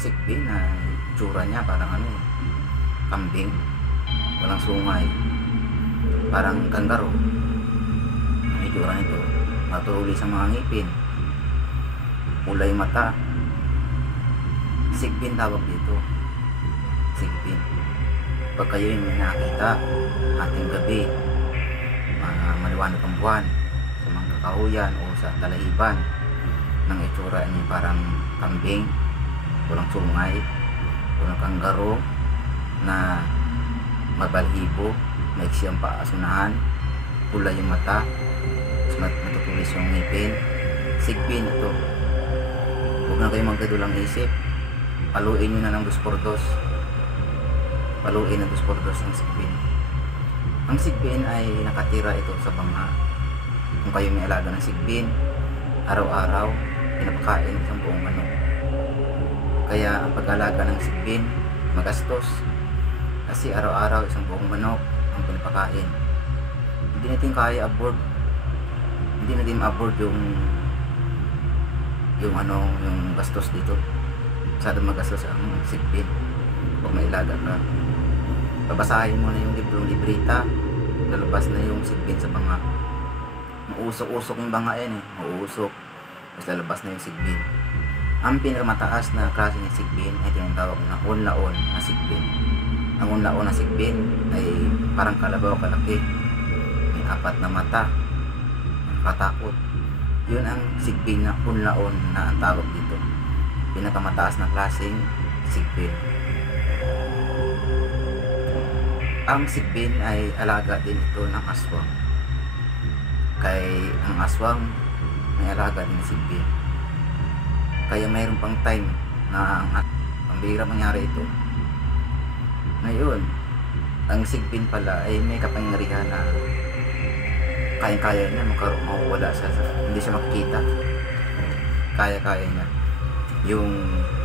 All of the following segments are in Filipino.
Sigbin na tsura niya parang ano, kambing, walang sungay, parang kanggaro. Ang itsura nito, matululi sa mga ngipin, kulay mata. Sigbin tawag dito, sigbin. Pag kayo yung nakita ating gabi, mga maliwanag ang buwan sa mga kakahuyan o sa talaiban, ng itsura niya parang kambing, walang sungay, walang kanggaro, na mabalhibo, maiksi ang paa, sunahan, kulay yung mata, matutulis yung ngipin. Sigbin ito. Huwag na kayo magkadulang isip, paluin nyo na ng 2x2, paluin ng 2x2 ang sigbin. Ang sigbin ay nakatira ito sa banga. Kung kayo may alaga ng sigbin, araw-araw pinapakain isang buong manok. Kaya ang pag-alaga ng sigbin magastos, kasi araw-araw isang buong manok ang pinapakain. Hindi natin kaya afford, hindi natin afford yung gastos dito. Masyadong magastos ang sigbin. Kung may ilaga ka, babasahin mo na yung libreta, lalabas na yung sigbin sa banga. Mausok-usok yung banga yan eh, mausok, tapos lalabas na yung sigbin. Ang pinakamataas na klase ng sigbin ay tinatawag na unlaon na sigbin. Ang unlaon na sigbin ay parang kalabaw kalaki, may 4 na mata, nakatakot. Yun ang sigbin na unlaon na ang tawag dito. Pinakamataas na klaseng sigbin. Ang sigbin ay alaga din ito ng aswang. Kaya ang aswang may alaga din ng sigbin. Kaya mayroon pang time na ang bihira mangyari ito. Ngayon, ang sigbin pala ay may kapangyarihan na kaya-kaya niya mawala sa hindi siya makikita. Kaya-kaya niya. Yung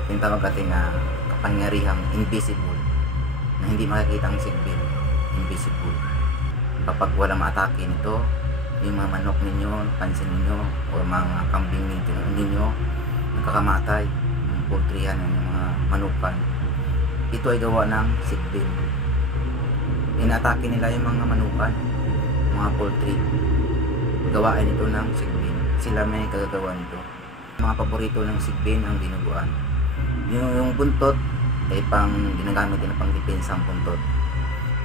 tinatawag natin na kapangyarihang invisible, na hindi makikita ang sigbin. Invisible. Kapag walang atake nito, yung mga manok ninyo, pansin ninyo, o mga kambing ninyo, nakakamatay, yung poultryhan ng mga manukan, ito ay gawa ng sigbin. Inaatake nila yung mga manukan, mga poultry, gawain ito ng sigbin. Sila may kagagawa nito. Mga paborito ng sigbin ang dinuguan. Yung buntot ay ginagamit din pang depensa ang buntot.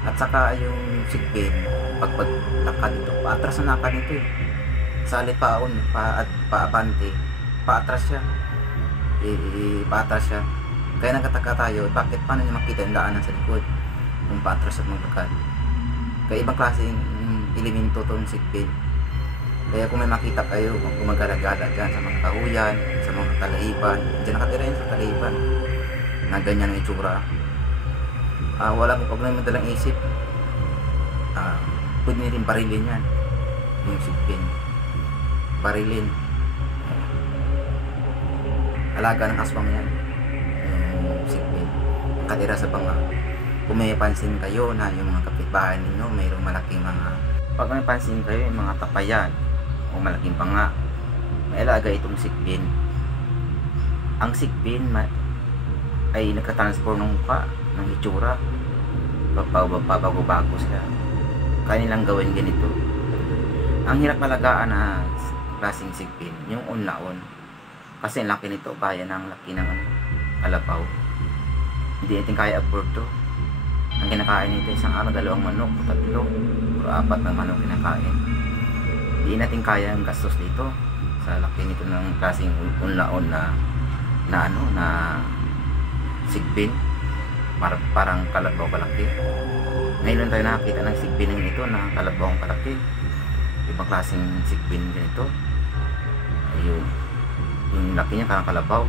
At saka yung sigbin, pagpaglakad ito, paatras na nakad nito eh. Sa alipaon, paabante, paatras siya. Paatras siya. Kaya nagkataka tayo, bakit paano niya makita yung daanan sa likod kung paatras at maglakad? Kaya ibang klaseng elemento itong sigbin. Kaya kung may makita kayo, kung magala-gala dyan sa mga kahuyan, sa mga talaiban, dyan nakatira yun sa talaiban, na ganyan ang itsura, wala kong pag may madalang isip, pwede nyo rin barilin yan, yung sigbin. Barilin. Alaga ng aswang yan, yung sigbin, nakatira sa banga. Kung may pansin kayo na yung mga kapitbahay ninyo mayroong malaking pag may pansin kayo yung mga tapayan o malaking banga, may alaga itong sigbin. Ang sigbin ay nagka-transform ng mukha, ng itsura, pabago-bago sila. Kaya nilang gawin ganito. Ang hirap malagaan na klaseng sigbin, yung unlaon. Kasi ang laki nito, kaya ng laki ng kalabaw. Hindi natin kaya afford to. Ang kinakain nito isang araw, 2 manok, 3, o 4 na manok kinakain. Hindi natin kaya ang gastos dito sa laki nito ng klaseng unlaon na sigbin. Parang kalabaw kalaki. Ngayon tayo nakakita ng sigbin ito na kalabaw kalaki. Ibang klaseng sigbin ganito. Ayun. Yung laki niya parang kalabaw.